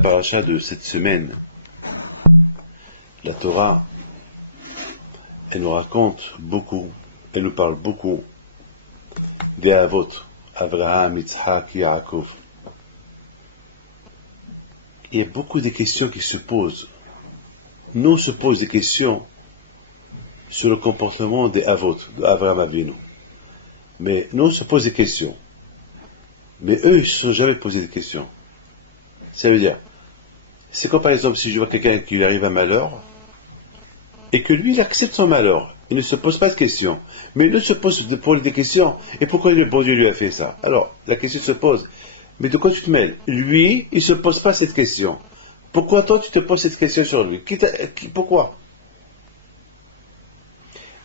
paracha de cette semaine, la Torah, elle nous raconte beaucoup, elle nous parle beaucoup des Avot, Abraham, Yitzhak, Yaakov. Il y a beaucoup de questions qui se posent. Nous se posons des questions sur le comportement des Avot, d'Abraham Avinu. Mais nous on se pose des questions. Mais eux, ils ne se sont jamais posé des questions. Ça veut dire, c'est comme par exemple si je vois quelqu'un qui lui arrive un malheur, et que lui, il accepte son malheur. Il ne se pose pas de questions. Mais il ne se pose pour lui des questions. Et pourquoi le bon Dieu lui a fait ça? Alors, la question se pose. Mais de quoi tu te mêles? Lui, il ne se pose pas cette question. Pourquoi toi, tu te poses cette question sur lui? Pourquoi?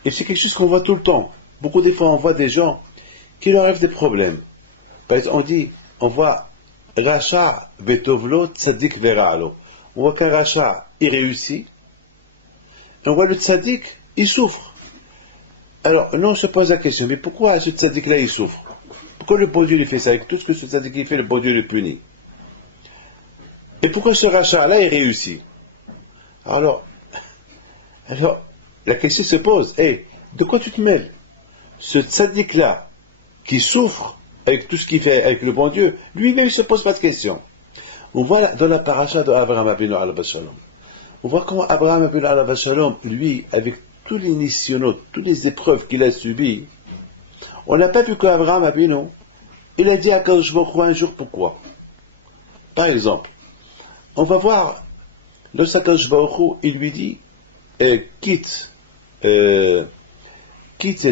Et c'est quelque chose qu'on voit tout le temps. Beaucoup des fois, on voit des gens qui leur arrivent des problèmes. Par exemple, on voit Racha betovlo tzadik veralo. On voit qu'un Racha, il réussit. Et on voit le tzaddik, il souffre. Alors, nous, on se pose la question, mais pourquoi ce tzaddik-là, il souffre? Pourquoi le bon Dieu lui fait ça? Avec tout ce que ce tzaddik il fait, le bon Dieu le punit. Et pourquoi ce Racha-là, il réussit? Alors, la question se pose, de quoi tu te mêles? Ce tzaddik-là, qui souffre avec tout ce qu'il fait avec le bon Dieu, lui-même, il ne se pose pas de questions. On voit dans la paracha d'Abraham Avinu alav shalom. On voit comment Abraham Avinu alav shalom, lui, avec tous les nisyonotes, toutes les épreuves qu'il a subies, on n'a pas vu qu'Abraham Avinu, il a dit à Kadosh Baruch Hu un jour pourquoi. Par exemple, on va voir, lorsque Kadosh Baruch Hu, il lui dit, quitte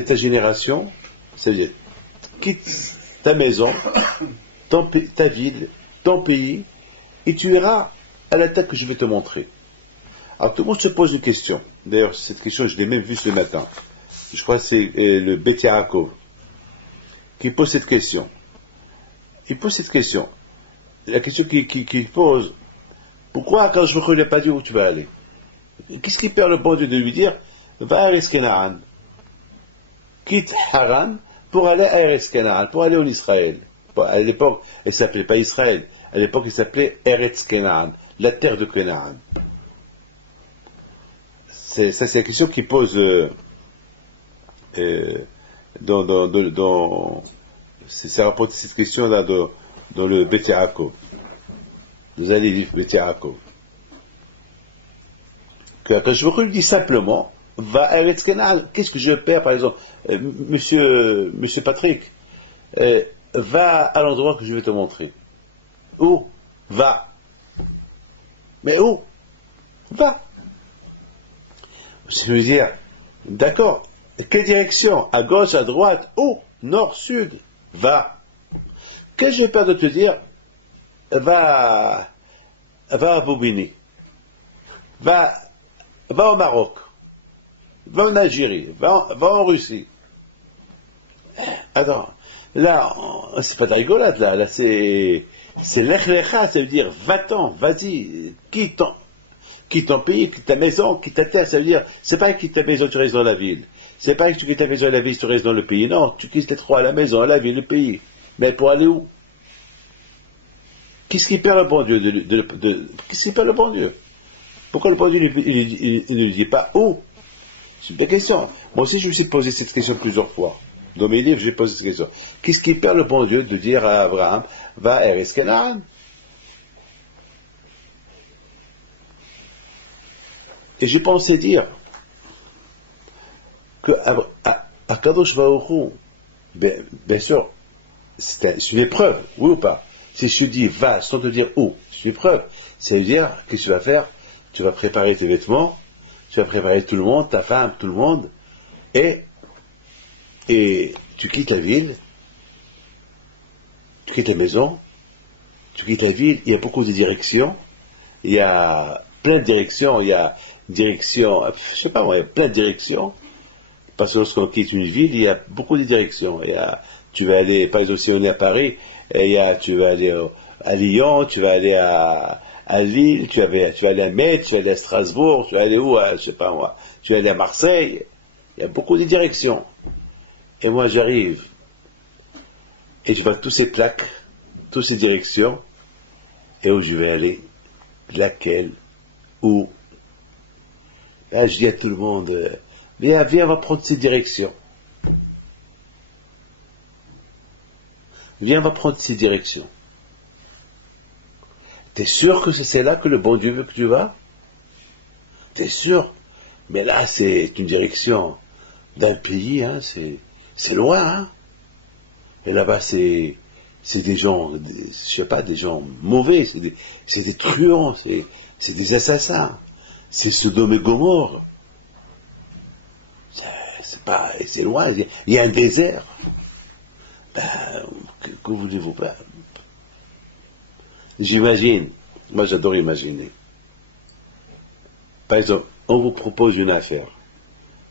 ta génération, c'est-à-dire, quitte ta maison, ta ville, ton pays, et tu iras à la tête que je vais te montrer. Alors tout le monde se pose une question. D'ailleurs, cette question, je l'ai même vue ce matin. Je crois que c'est le Bet Yaakov qui pose cette question. Il pose cette question. La question qu'il pose, pourquoi quand je ne lui ai pas dit où tu vas aller? Qu'est-ce qui perd le bon Dieu de lui dire, va à Eretz Canaan, quitte Haran pour aller à Eretz Canaan, pour aller en Israël. Bon, à l'époque, elle ne s'appelait pas Israël. À l'époque, il s'appelait Eretz Canaan, la terre de Canaan. C'est la question qu'il pose c'est rapporté cette question-là dans le Bet Yaakov. Vous allez lire Bet Yaakov. Quand je lui dis simplement, va à Eretz Canaan, qu'est-ce que je perds, par exemple, monsieur Patrick, va à l'endroit que je vais te montrer. Où? Va. Mais où? Va. Je veux dire, d'accord, quelle direction? À gauche, à droite, où? Nord, sud, va. Qu'est-ce que j'ai peur de te dire? Va à Bobigny, va au Maroc, va en Algérie, va en Russie. Attends, là, c'est pas de la rigolade, là c'est lech lecha, ça veut dire va-t'en, vas-y, quitte ton pays, quitte ta maison, quitte ta terre, ça veut dire, c'est pas quitte ta maison, tu restes dans la ville. C'est pas que tu quittes ta maison et la ville, tu restes dans le pays. Non, tu quittes tes trois, la maison, la ville, le pays. Mais pour aller où? Qu'est-ce qui perd le bon Dieu qu'est-ce qui perd le bon Dieu? Pourquoi le bon Dieu il ne dit pas où? C'est une belle question. Moi aussi, je me suis posé cette question plusieurs fois. Dans mes livres, j'ai posé cette question. Qu'est-ce qui perd le bon Dieu de dire à Abraham, va à Eretz Canaan? Et je pensais dire que à Kadosh Baruch Hu, bien sûr, c'est une épreuve, oui ou pas? Si je dis va, sans te dire où, c'est une épreuve. Ça veut dire, qu'est-ce que tu vas faire? Tu vas préparer tes vêtements, tu vas préparer tout le monde, ta femme, tout le monde, et tu quittes la ville, tu quittes la maison, tu quittes la ville, il y a beaucoup de directions, il y a plein de directions, il y a direction, je sais pas moi, il y a plein de directions, parce que lorsqu'on quitte une ville, il y a beaucoup de directions, tu vas aller, par exemple, si on est à Paris, tu vas aller à Lyon, tu vas aller à Lille, tu vas aller à Metz, tu vas aller à Strasbourg, tu vas aller où, je sais pas moi, tu vas aller à Marseille, il y a beaucoup de directions. Et moi j'arrive, et je vois tous ces plaques, toutes ces directions, et où je vais aller, Laquelle? Où? Là, je dis à tout le monde, viens, viens, on va prendre ces directions. Viens, on va prendre ces directions. T'es sûr que c'est celle-là que le bon Dieu veut que tu vas? T'es sûr? Mais là, c'est une direction d'un pays, hein, c'est loin, hein. Et là-bas, c'est des gens, je sais pas, des gens mauvais, c'est des truands, c'est des assassins, c'est Sodome et Gomorrhe. C'est loin, il y a un désert. Ben, que voulez-vous pas? J'imagine, moi j'adore imaginer. Par exemple, on vous propose une affaire.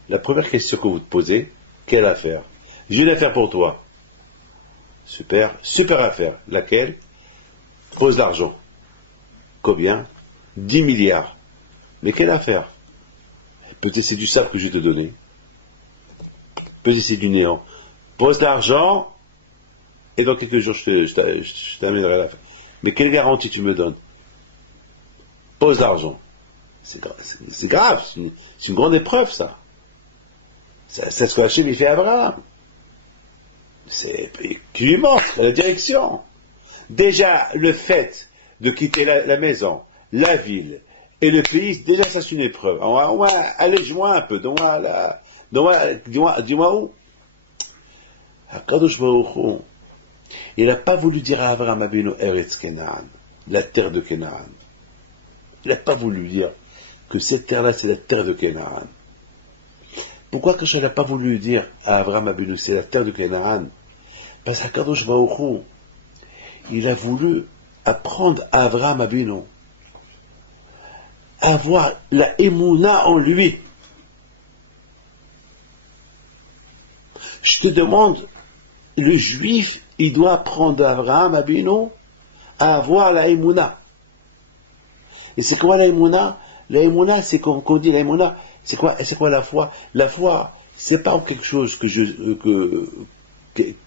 La première question que vous te posez, quelle affaire? J'ai une affaire pour toi. Super, super affaire. Laquelle? Pose l'argent. Combien? 10 milliards. Mais quelle affaire? Peut-être c'est du sable que je vais te donner. Peut-être c'est du néant. Pose l'argent, et dans quelques jours je t'amènerai l'affaire. Mais quelle garantie tu me donnes? Pose l'argent. C'est grave, c'est une grande épreuve, ça. C'est ce que Hachem fait à Abraham. C'est qui lui montre la direction. Déjà, le fait de quitter la maison, la ville et le pays, déjà ça c'est une épreuve. Allège-moi un peu, dis-moi où. Akadosh Baruch Hu, il n'a pas voulu dire à Abraham Abinu Eretz Kenaan, la terre de Kenaan. Il n'a pas voulu dire que cette terre-là c'est la terre de Kenaan. Pourquoi Kadosh n'a pas voulu dire à Abraham Abinu c'est la terre de Kenaan? Parce qu'Akadosh Baruch Hu, il a voulu apprendre à Abraham Abinu à avoir la émouna en lui. Je te demande, le juif, il doit apprendre à Abraham Abinu à avoir la émouna. Et c'est quoi la émouna? La émouna, c'est qu'on dit la émouna, c'est quoi la foi? La foi, c'est pas quelque chose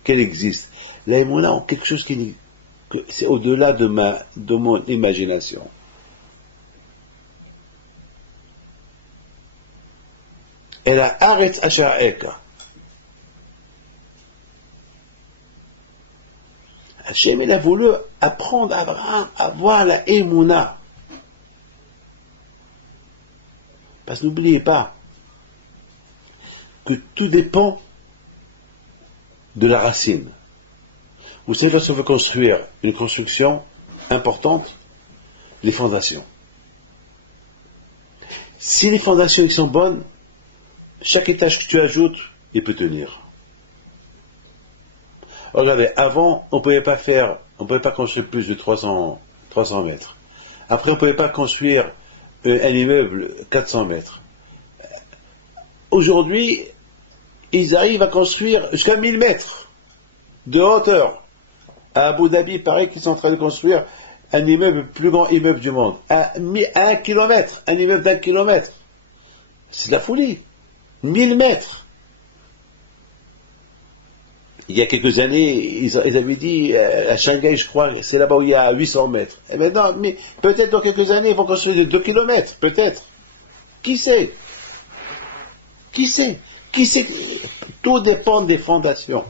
qu'elle existe. La émouna, en quelque chose que c'est au-delà de mon imagination. Elle a arrêté Ashareka. Hachem, il a voulu apprendre à Abraham à voir la émouna. Parce que n'oubliez pas que tout dépend de la racine. Vous savez, lorsqu'on veut construire une construction importante, les fondations. Si les fondations sont bonnes, chaque étage que tu ajoutes, il peut tenir. Regardez, avant, on ne pouvait pas construire plus de 300 mètres. Après, on ne pouvait pas construire un immeuble 400 mètres. Aujourd'hui, ils arrivent à construire jusqu'à 1000 mètres de hauteur. À Abu Dhabi, pareil qu'ils sont en train de construire un immeuble, le plus grand immeuble du monde. À 1 kilomètre, un immeuble d'1 kilomètre. C'est de la folie. 1000 mètres. Il y a quelques années, ils avaient dit, à Shanghai, je crois, c'est là-bas où il y a 800 mètres. Et maintenant, mais peut-être dans quelques années, ils vont construire des 2 kilomètres, peut-être. Qui sait? Qui sait? Qui sait? Tout dépend des fondations.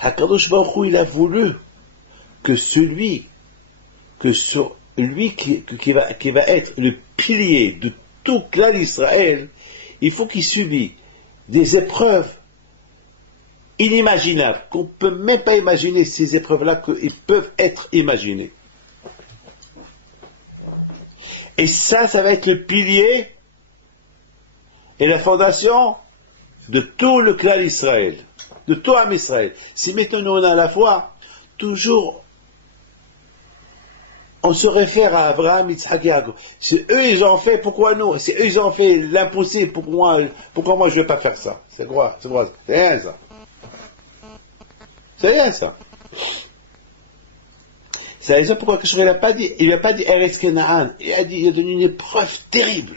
Hakadosh Baruch Hu, il a voulu que celui qui va être le pilier de tout clan d'Israël, il faut qu'il subisse des épreuves inimaginables, qu'on ne peut même pas imaginer ces épreuves-là, qu'ils peuvent être imaginées. Et ça va être le pilier et la fondation de tout le clan d'Israël, de tout Am Israël. Si maintenant on a la foi, toujours on se réfère à Abraham, Yitzhak et Yaakov. C'est eux ils ont fait, pourquoi nous? C'est eux ils ont fait l'impossible, pourquoi moi je ne vais pas faire ça? C'est quoi? C'est rien ça. C'est rien ça. C'est la raison pourquoi il n'a pas dit, il n'a pas dit Eretz Kenaan. Il a donné une épreuve terrible.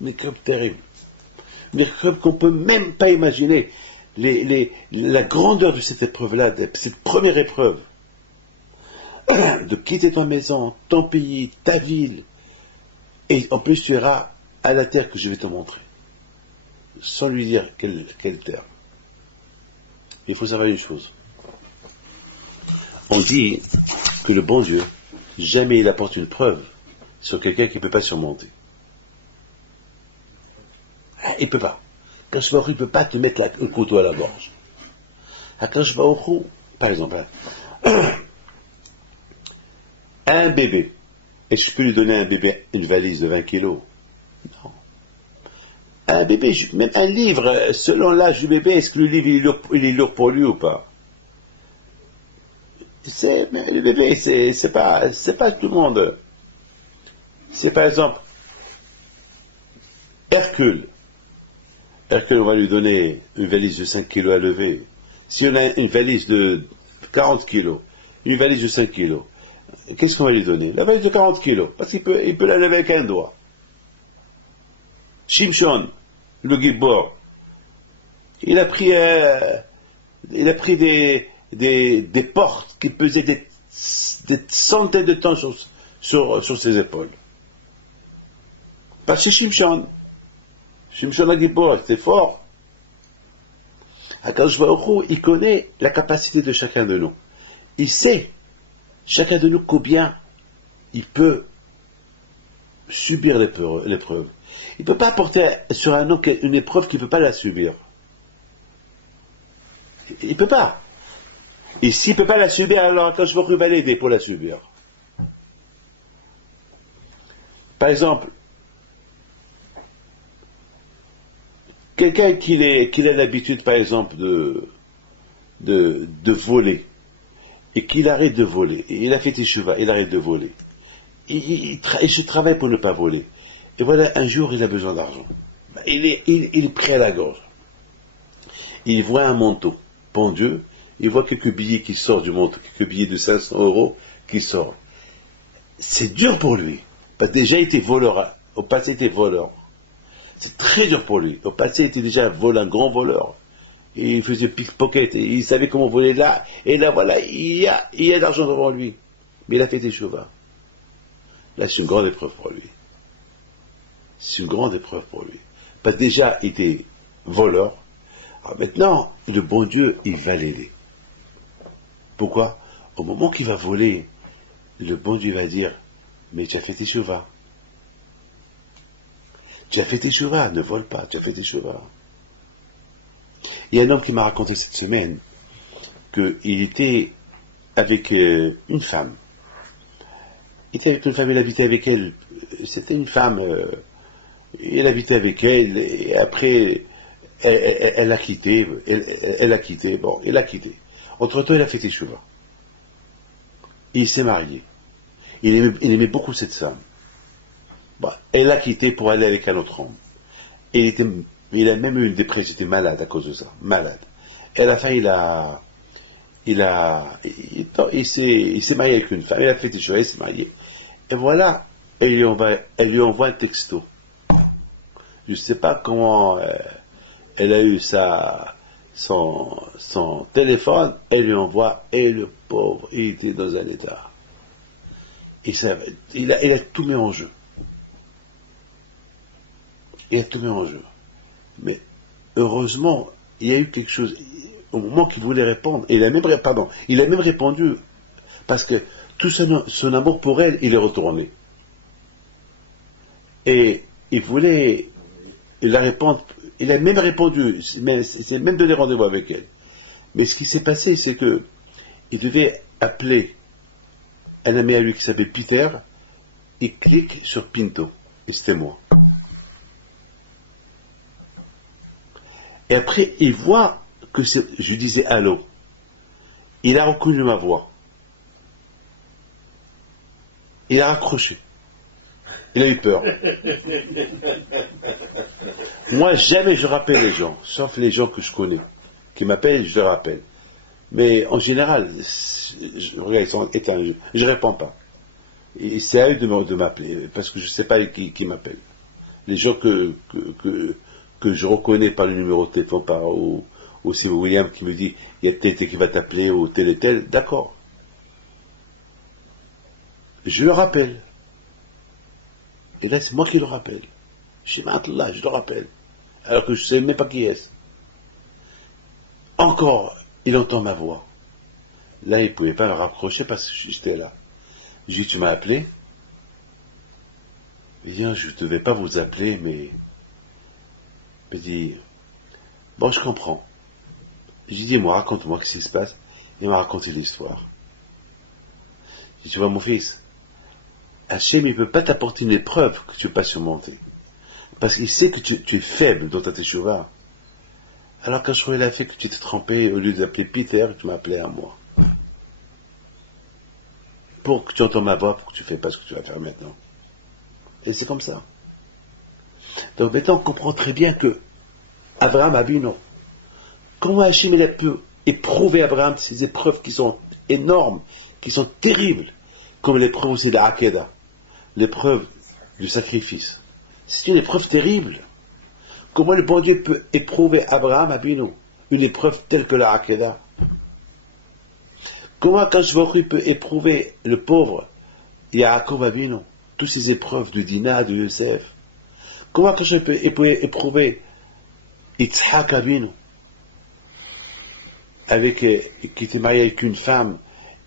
Une épreuve terrible. Une épreuve qu'on ne peut même pas imaginer. La grandeur de cette épreuve-là, de cette première épreuve. de quitter ta maison, ton pays, ta ville, et en plus tu iras à la terre que je vais te montrer, sans lui dire quelle terre. Il faut savoir une chose. On dit que le bon Dieu, jamais il apporte une preuve sur quelqu'un qui ne peut pas surmonter. Il ne peut pas. Akadosh Baruch Hu, il ne peut pas te mettre un couteau à la gorge. Akadosh Baruch Hu, par exemple, un bébé, est-ce que je peux lui donner à un bébé une valise de 20 kilos? Non. Un bébé, même un livre, selon l'âge du bébé, est-ce que le livre il est lourd pour lui ou pas? Mais le bébé, c'est pas tout le monde. C'est par exemple Hercule. Hercule, on va lui donner une valise de 5 kilos à lever. Si on a une valise de 40 kilos, une valise de 5 kilos, qu'est-ce qu'on va lui donner? La valise de 40 kilos, parce qu'il peut la lever avec un doigt. Shimshon, le Gibor, il a pris des portes qui pesaient des centaines de tonnes sur ses épaules. Parce que Shimshon Agibor, c'était fort. Akadosh Baruch Hu, il connaît la capacité de chacun de nous. Il sait, chacun de nous, combien il peut subir l'épreuve. Il ne peut pas porter sur un autre une épreuve qu'il ne peut pas la subir. Il ne peut pas. Et s'il ne peut pas la subir, alors Akadosh Baruch Hu va l'aider pour la subir. Par exemple, quelqu'un qui a l'habitude, par exemple, de voler, et qu'il arrête de voler, et il a fait teshuva, il arrête de voler, il travaille pour ne pas voler, et voilà, un jour, il a besoin d'argent. Il est pris à la gorge. Il voit un manteau pendu, il voit quelques billets qui sortent du manteau, quelques billets de 500 € qui sortent. C'est dur pour lui, parce que déjà, il était voleur, au passé, il était voleur. C'est très dur pour lui. Au passé, il était déjà un grand voleur. Et il faisait pickpocket. Et il savait comment voler là. Et là, voilà, il y a de l'argent devant lui. Mais il a fait des chevaux. Là, c'est une grande épreuve pour lui. C'est une grande épreuve pour lui. Parce que déjà, il était voleur. Alors maintenant, le bon Dieu, il va l'aider. Pourquoi? Au moment qu'il va voler, le bon Dieu va dire, mais tu as fait tes chevaux. Tu as fait tes chevaux, ne vole pas, tu as fait tes chevaux. Il y a un homme qui m'a raconté cette semaine qu'il était avec une femme. Il était avec une femme, il habitait avec elle. C'était une femme, il habitait avec elle, et après, elle l'a quitté, elle l'a quitté, bon, il l'a quitté. Entre-temps, il a fait tes chevaux. Il s'est marié. Il aimait beaucoup cette femme. Bon, elle l'a quitté pour aller avec un autre homme. Et il a même eu une dépression, il était malade à cause de ça, malade. Et à la fin, il s'est marié avec une femme, il a fait des choses, il s'est marié. Et voilà, elle lui envoie un texto. Je ne sais pas comment elle a eu son téléphone, elle lui envoie, et le pauvre, il était dans un état. Il a tout mis en jeu. Il a tout mis en jeu. Mais heureusement, il y a eu quelque chose. Au moment qu'il voulait répondre, il a même répondu, parce que tout son amour pour elle, il est retourné. Et il a même répondu, c'est même donné rendez-vous avec elle. Mais ce qui s'est passé, c'est que il devait appeler un ami à lui qui s'appelle Peter, il clique sur Pinto, et c'était moi. Et après, il voit que je disais allô. Il a reconnu ma voix. Il a raccroché. Il a eu peur. Moi, jamais je rappelle les gens, sauf les gens que je connais, qui m'appellent, je les rappelle. Mais en général, regarde, je ne réponds pas. Et c'est à eux de m'appeler, parce que je ne sais pas qui m'appelle. Les gens que je reconnais par le numéro de téléphone, ou si William qui me dit il y a tel qui va t'appeler, ou tel et tel, d'accord. Je le rappelle. Et là, c'est moi qui le rappelle. Je dis, là, je le rappelle. Alors que je ne sais même pas qui est-ce. Encore, il entend ma voix. Là, il ne pouvait pas me raccrocher parce que j'étais là. Je lui dis, tu m'as appelé? Il dit, je ne devais pas vous appeler, mais... Il dit, bon, je comprends. Je lui dis, moi, raconte-moi ce qui se passe. Il m'a raconté l'histoire. Je dis, tu vois, mon fils, Hachem, il ne peut pas t'apporter une épreuve que tu ne peux pas surmonter. Parce qu'il sait que tu es faible dans ta teshuva. Alors quand je a fait que tu t'es trompé, au lieu d'appeler Peter, tu m'as appelé à moi. Pour que tu entends ma voix, pour que tu ne fais pas ce que tu vas faire maintenant. Et c'est comme ça. Donc maintenant, on comprend très bien que Abraham a vu, non. Comment Hachem il a pu éprouver Abraham ces épreuves qui sont énormes, qui sont terribles, comme l'épreuve aussi de l'Akeda, l'épreuve du sacrifice. C'est une épreuve terrible. Comment le bon Dieu peut éprouver Abraham Abinu, une épreuve telle que la Akeda? Comment Akash-Baruch peut éprouver le pauvre Yaakov Abinu, toutes ces épreuves de Dina, de Yosef? Comment Akash peut éprouver Yitzhak Abinu, qui était marié avec une femme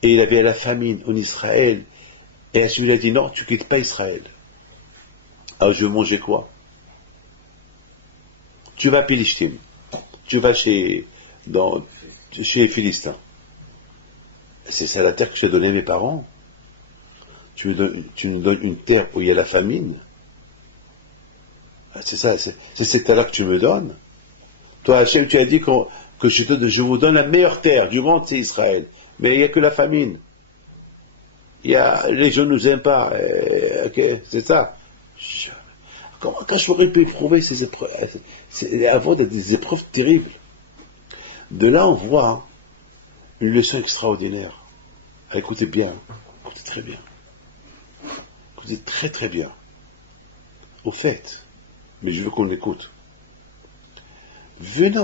et il avait la famine en Israël, et Hachem lui a dit non, tu quittes pas Israël. Alors je vais manger quoi? Tu vas à Philistine, tu vas chez les Philistins. C'est ça la terre que j'ai donnée à mes parents. Tu me donnes une terre où il y a la famine. C'est ça, c'est cette terre-là que tu me donnes. Toi, Hachem, tu as dit que je vous donne la meilleure terre du monde, c'est Israël. Mais il n'y a que la famine. Les gens ne nous aiment pas. Okay, c'est ça. Comment quand j'aurais pu éprouver ces épreuves, avoir des épreuves terribles? De là, on voit une leçon extraordinaire. Écoutez bien, écoutez très bien. Écoutez très très bien. Au fait, mais je veux qu'on l'écoute. Venez,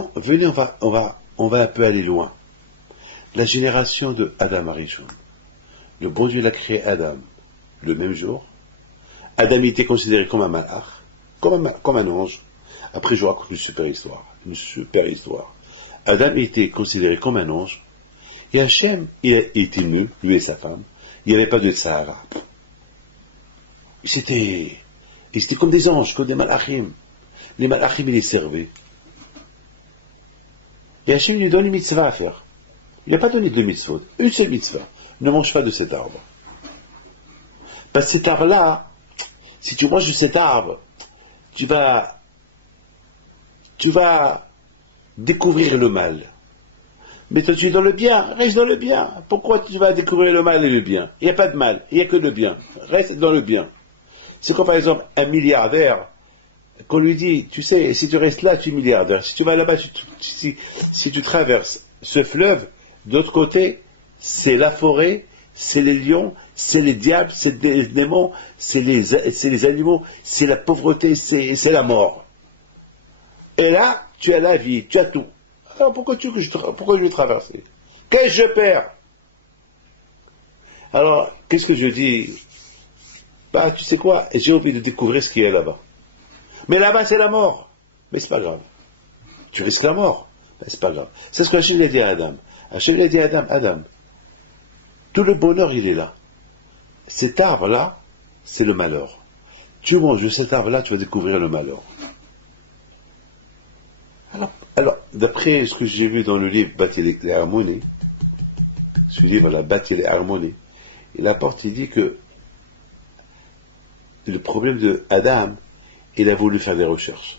on va un peu aller loin. La génération de Adam Arishon. Le bon Dieu l'a créé Adam le même jour. Adam était considéré comme un malach, comme un ange. Après, je vous raconte une super histoire. Une super histoire. Adam était considéré comme un ange. Et Hachem, il était nu, lui et sa femme. Il n'y avait pas de Sahara. C'était comme des anges, comme des malachim. Les malachim, ils les servaient. Et Hachem lui donne une mitzvah à faire. Il n'a pas donné deux mitzvot. Une seule mitzvah. Ne mange pas de cet arbre. Parce que cet arbre-là, si tu manges de cet arbre, tu vas découvrir le mal. Mais toi tu es dans le bien, reste dans le bien. Pourquoi tu vas découvrir le mal et le bien? Il n'y a pas de mal, il n'y a que le bien. Reste dans le bien. C'est comme par exemple un milliardaire, qu'on lui dit, tu sais, si tu restes là, tu es milliardaire. Si tu vas là-bas, si tu traverses ce fleuve, de l'autre côté, c'est la forêt, c'est les lions, c'est les diables, c'est les démons, c'est les animaux, c'est la pauvreté, c'est la mort. Et là, tu as la vie, tu as tout. Alors pourquoi je vais traverser? Qu'est-ce que je perds? Alors, qu'est-ce que je dis? Bah, tu sais quoi? J'ai envie de découvrir ce qu'il y a là-bas. Mais là-bas, c'est la mort. Mais c'est pas grave. Tu risques la mort. Mais c'est pas grave. C'est ce que Hachem a dit à Adam. Hachem a dit à Adam, Adam, tout le bonheur, il est là. Cet arbre-là, c'est le malheur. Tu manges de cet arbre-là, tu vas découvrir le malheur. Alors, d'après ce que j'ai vu dans le livre Bâtir les harmonies, ce livre-là, Bâtir les harmonies, il apporte, il dit que le problème de Adam, il a voulu faire des recherches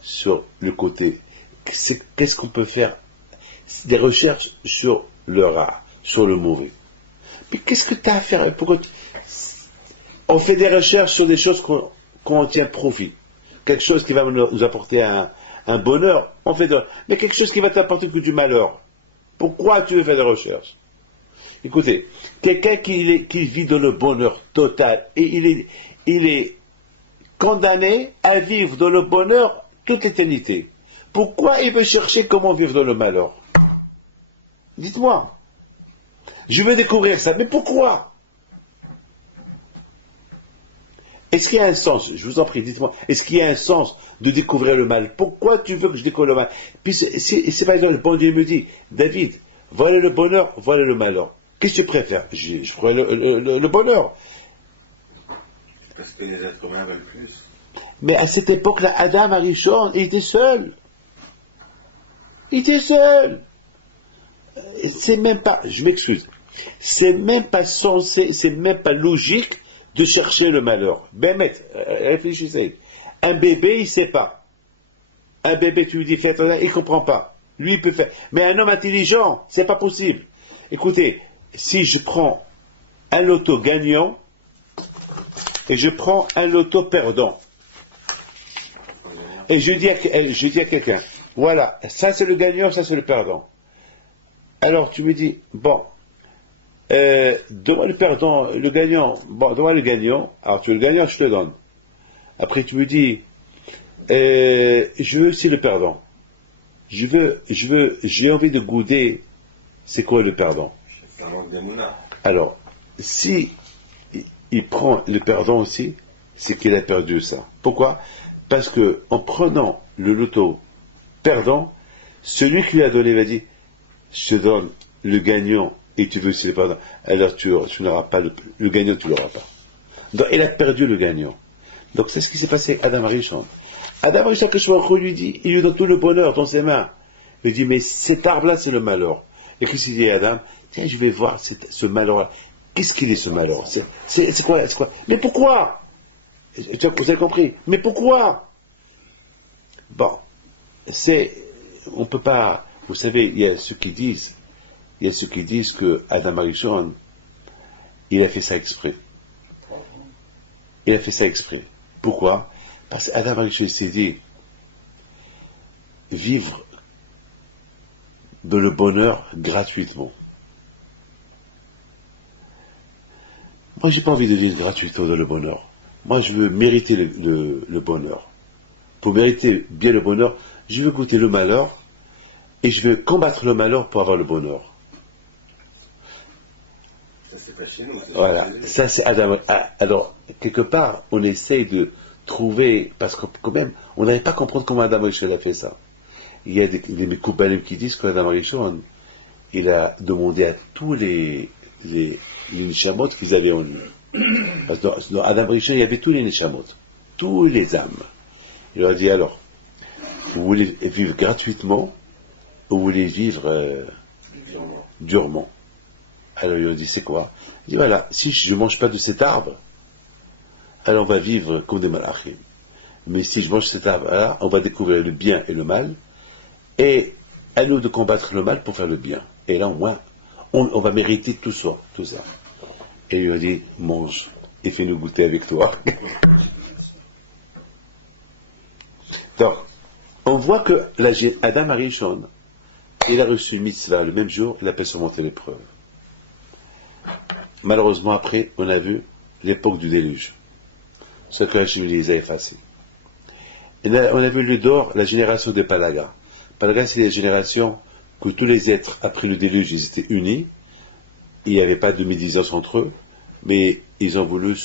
sur le côté. Qu'est-ce qu'on peut faire? Des recherches sur le rare, sur le mauvais. Mais qu'est-ce que tu as à faire? On fait des recherches sur des choses qu'on en tient profit. Quelque chose qui va nous apporter un bonheur, on fait mais quelque chose qui va t'apporter que du malheur. Pourquoi tu veux faire des recherches? Écoutez, quelqu'un qui vit dans le bonheur total, et il est condamné à vivre dans le bonheur toute l'éternité. Pourquoi il veut chercher comment vivre dans le malheur? Dites-moi. Je veux découvrir ça, mais pourquoi? Est-ce qu'il y a un sens, je vous en prie, dites-moi, est-ce qu'il y a un sens de découvrir le mal? Pourquoi tu veux que je découvre le mal? Puis c'est par exemple, le bon Dieu me dit, David, voilà le bonheur, voilà le malheur. Qu'est-ce que tu préfères? Je ferai le bonheur. Parce que les êtres humains veulent plus. Mais à cette époque-là, Adam Arishon, il était seul. Il était seul. C'est même pas, je m'excuse, c'est même pas censé, c'est même pas logique de chercher le malheur. Bémet, réfléchissez. Un bébé, il sait pas. Un bébé, tu lui dis fais attention, il comprend pas. Lui, il peut faire. Mais un homme intelligent, c'est pas possible. Écoutez, si je prends un loto gagnant et je prends un loto perdant, et je dis à quelqu'un, voilà, ça c'est le gagnant, ça c'est le perdant. Alors tu me dis, bon, donne-moi le perdant, le gagnant, bon, donne-moi le gagnant, alors tu veux le gagnant, je te le donne. Après tu me dis, je veux aussi le perdant. J'ai envie de goûter, c'est quoi le perdant? Alors, si il prend le perdant aussi, c'est qu'il a perdu ça. Pourquoi? Parce que en prenant le loto perdant, celui qui lui a donné va dire, je te donne le gagnant et tu veux aussi le perdant. Alors tu n'auras pas le gagnant, tu l'auras pas. Donc il a perdu le gagnant. Donc c'est ce qui s'est passé avec Adam Arishon. Adam Arishon, que je lui dit, il lui donne tout le bonheur dans ses mains. Il dit, mais cet arbre-là, c'est le malheur. Et qu'est-ce qu'il dit à Adam? Tiens, je vais voir ce malheur-là. Qu'est-ce qu'il est ce malheur? C'est quoi? Mais pourquoi? Vous avez compris? Mais pourquoi? Bon, on peut pas, vous savez, il y a ceux qui disent que Adam Arishon, il a fait ça exprès. Il a fait ça exprès. Pourquoi? Parce qu'Adam Arishon s'est dit, vivre de le bonheur gratuitement. Moi, j'ai pas envie de vivre gratuitement dans le bonheur. Moi, je veux mériter le bonheur. Pour mériter bien le bonheur, je veux goûter le malheur et je veux combattre le malheur pour avoir le bonheur. Ça, c'est pas chez nous. Voilà, ça c'est Adam. Alors, quelque part, on essaye de trouver, parce que quand même, on n'arrive pas à comprendre comment Adam Arishon a fait ça. Il y a des Mekoubalim qui disent qu'Adam Arishon, il a demandé à tous les Neshamot qu'ils avaient en lui. Parce que dans Adam Arishon, il y avait tous les Neshamot, tous les âmes. Il leur a dit alors, vous voulez vivre gratuitement ou vous voulez vivre durement? Alors il leur dit c'est quoi? Il dit voilà, si je ne mange pas de cet arbre, alors on va vivre comme des malachim. Mais si je mange cet arbre-là, on va découvrir le bien et le mal, et à nous de combattre le mal pour faire le bien. Et là, au moins, on va mériter tout ça, tout ça. Et il lui a dit, mange, et fais-nous goûter avec toi. Donc, on voit que Adam Arishon, il a reçu une mitzvah le même jour, il a pu surmonter l'épreuve. Malheureusement, après, on a vu l'époque du déluge. Ce que Hachem les a effacés. On a vu le Dor, la génération des Palagas. Palagas, c'est la génération que tous les êtres, après le déluge, ils étaient unis. Il n'y avait pas de médisance entre eux, mais ils ont voulu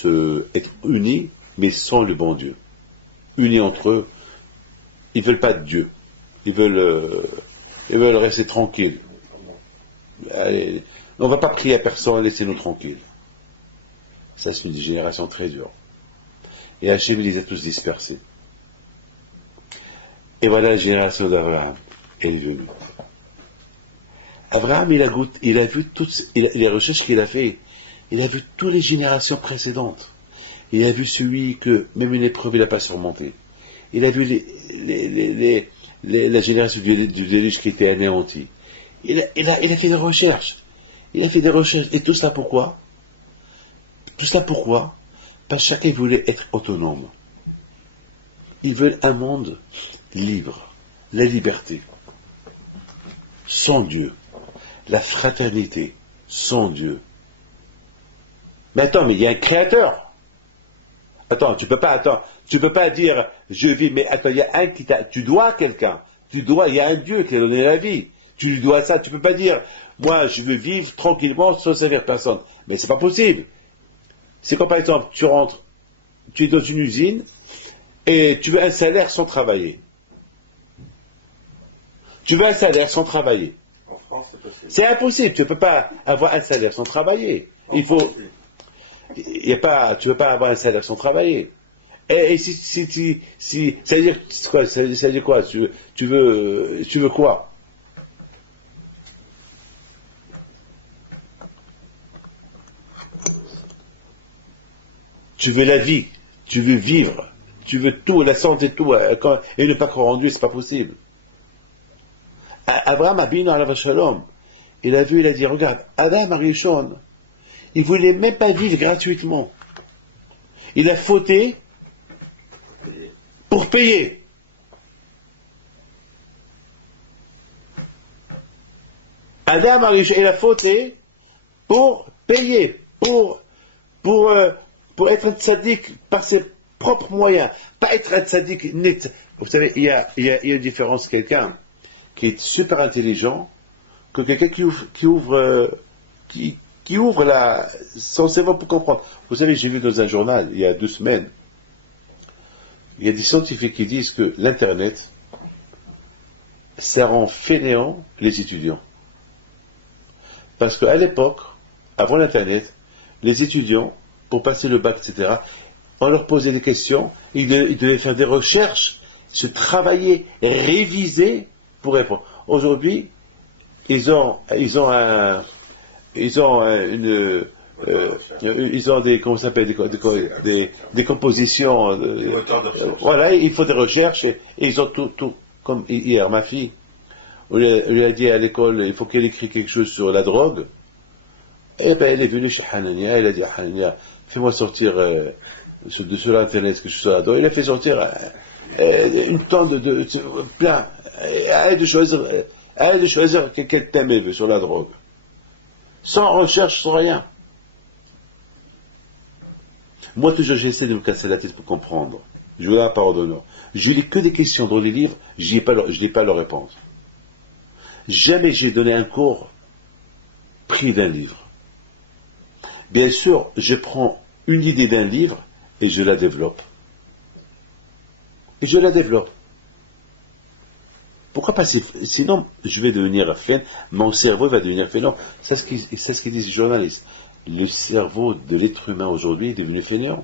être unis, mais sans le bon Dieu. Unis entre eux, ils ne veulent pas de Dieu. Ils veulent rester tranquilles. Allez, on ne va pas prier à personne, laissez-nous tranquilles. Ça, c'est une génération très dure. Et Hachem les a tous dispersés. Et voilà la génération d'Abraham. Elle est venue. Abraham, il a vu toutes les recherches qu'il a fait. Il a vu toutes les générations précédentes. Il a vu celui que, même une épreuve, il n'a pas surmonté. Il a vu la génération du déluge qui était anéantie. Il a fait des recherches. Il a fait des recherches. Et tout ça pourquoi? Tout ça pourquoi? Parce que chacun voulait être autonome. Ils veulent un monde libre, la liberté, sans Dieu, la fraternité, sans Dieu. Mais attends, mais il y a un créateur. Attends, tu peux pas dire je vis, mais attends, il y a un tu dois à quelqu'un. Il y a un Dieu qui a donné la vie. Tu lui dois ça. Tu peux pas dire moi je veux vivre tranquillement sans servir personne. Mais c'est pas possible. C'est comme par exemple, tu es dans une usine et tu veux un salaire sans travailler. Tu veux un salaire sans travailler. En France, c'est possible. C'est impossible, tu ne peux pas avoir un salaire sans travailler. Il faut, il y a pas, tu ne peux pas avoir un salaire sans travailler. Et ça veut dire quoi? Ça veut dire quoi? Tu veux quoi? Tu veux la vie, tu veux vivre, tu veux tout, la santé, tout, et ne pas croire en Dieu, c'est pas possible. Abraham Abinu alav shalom, il a vu, il a dit, regarde, Adam Arishon, il voulait même pas vivre gratuitement. Il a fauté pour payer. Adam Arishon, il a fauté pour payer, pour être un tzaddik par ses propres moyens, pas être un tzaddik net. Vous savez, il y a une différence, quelqu'un qui est super intelligent, que quelqu'un qui ouvre son cerveau pour comprendre. Vous savez, j'ai vu dans un journal, il y a 2 semaines, il y a des scientifiques qui disent que l'Internet, ça rend fainéant les étudiants. Parce qu'à l'époque, avant l'Internet, les étudiants, pour passer le bac, etc., on leur posait des questions, ils devaient faire des recherches, se travailler, réviser pour répondre. Aujourd'hui, ils ont des, comment ça s'appelle, des compositions, Des moteurs de recherche. voilà, il faut des recherches, et ils ont tout, comme hier, ma fille, on lui a dit à l'école, il faut qu'elle écrit quelque chose sur la drogue. Et ben, elle est venue chez Hanania, elle a dit à Hanania, fais-moi sortir sur l'internet que je suis sur la drogue. Il a fait sortir une tonne de plein. Arrête de choisir quel thème elle veut sur la drogue. Sans recherche, sans rien. Moi, toujours, j'essaie de me casser la tête pour comprendre. Je veux la parole d'honneur. Je lis que des questions dans les livres, je n'ai pas leur réponse. Jamais j'ai donné un cours pris d'un livre. Bien sûr, je prends une idée d'un livre et je la développe. Et je la développe. Pourquoi pas? Sinon, je vais devenir fainéant, mon cerveau va devenir fainéant. C'est ce qu'ils disent les journalistes. Le cerveau de l'être humain aujourd'hui est devenu fainéant.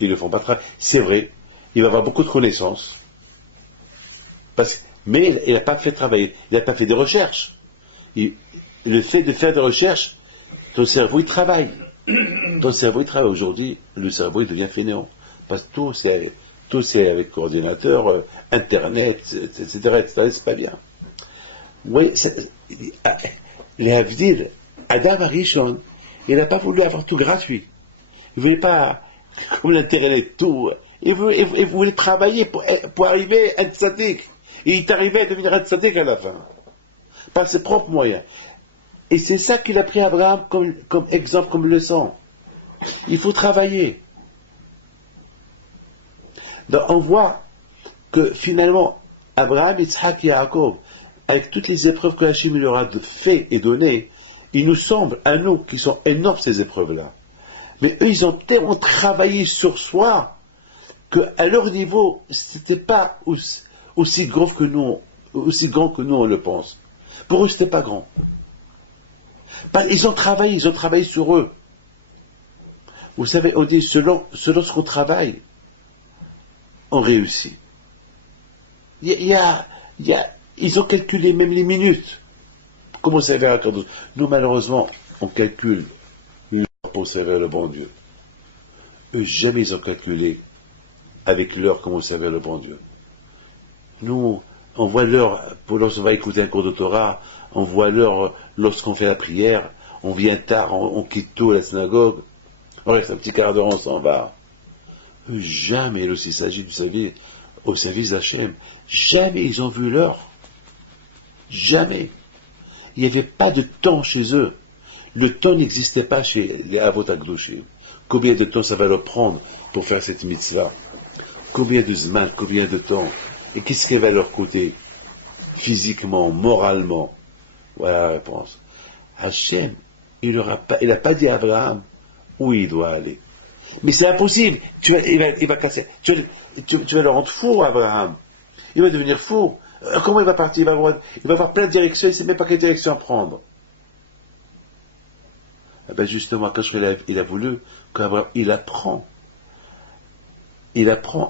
Ils ne font pas travailler. C'est vrai, il va avoir beaucoup de connaissances. Mais il n'a pas fait travailler, il n'a pas fait de recherches. Le fait de faire des recherches, ton cerveau il travaille. Ton cerveau il travaille. Aujourd'hui, le cerveau il devient fainéant. Parce que tout c'est avec ordinateur, internet, etc. C'est pas bien. Oui, les Havdil, Adam Arishon, il n'a pas voulu avoir tout gratuit. Il ne voulait pas, comme l'internet, tout. Il voulait travailler pour arriver à être tzaddik. Et il est arrivé à devenir un tzaddik à la fin. Par ses propres moyens. Et c'est ça qu'il a pris Abraham comme exemple, comme leçon. Il faut travailler. Donc on voit que finalement, Abraham, Yitzhak et Yaakov, avec toutes les épreuves que Hachem leur a fait et données, il nous semble, à nous, qui sont énormes ces épreuves-là. Mais eux, ils ont tellement travaillé sur soi, qu'à leur niveau, c'était pas aussi grand que nous on le pense. Pour eux, c'était pas grand. Ils ont travaillé sur eux. Vous savez, on dit, selon ce qu'on travaille, on réussit. Ils ont calculé même les minutes. Comment servir à Kadosh. Nous, malheureusement, on calcule l'heure pour servir le bon Dieu. Eux, jamais ils ont calculé avec l'heure comment servir le bon Dieu. Nous, on voit l'heure lorsqu'on va écouter un cours de Torah, on voit l'heure lorsqu'on fait la prière, on vient tard, on quitte tôt la synagogue, on reste un petit quart d'heure, on s'en va. Eux, jamais, lorsqu'il s'agit du service, au service d'Hachem, jamais ils ont vu l'heure. Jamais. Il n'y avait pas de temps chez eux. Le temps n'existait pas chez les Avot HaKadoshim. Combien de temps ça va leur prendre pour faire cette mitzvah? Combien de zman, combien de temps? Et qu'est-ce qui va leur coûter? Physiquement, moralement? Voilà la réponse. Hachem, il n'a pas dit à Abraham où il doit aller. Mais c'est impossible. Il va casser. Tu vas le rendre fou, Abraham. Il va devenir fou. Comment il va partir? Il va avoir plein de directions, il ne sait même pas quelle direction prendre. Eh ben justement, quand il a voulu qu'Abraham, il apprend